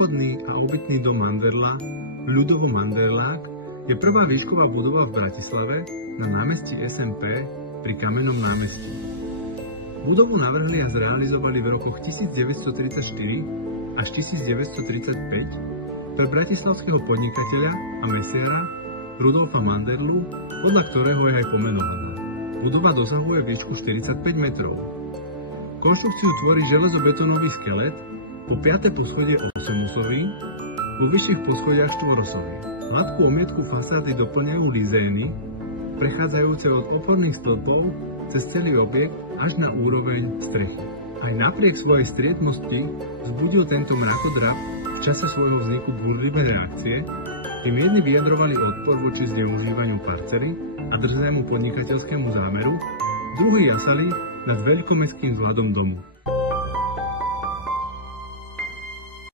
obchodný a obytný dom Manderla, ľudovo Manderlák, je prvá výšková budova v Bratislave na námestí SMP pri Kamennom námestí. Budovu navrhli a zrealizovali v rokoch 1934 až 1935 pre bratislavského podnikateľa a mesiara Rudolfa Manderlu, podľa ktorého je aj pomenovaná. Budova dosahuje výšku 45 metrov. Konštrukciu tvorí železobetónový skelet, po 5. poschodie 8-osový, vo vyšších poschodiach 4-osový. Hladkú omietku fasády doplňajú lizény, prechádzajúce od oporných stĺpov cez celý objekt až na úroveň strechy. Aj napriek svojej striedmosti vzbudil tento mrakodrap v čase svojho vzniku búrlivé reakcie, kdy mierne vyjadrovali odpor voči zneužívaniu parcely a drzému podnikateľskému zámeru, druhí jasali nad veľkomestským vzhľadom domu.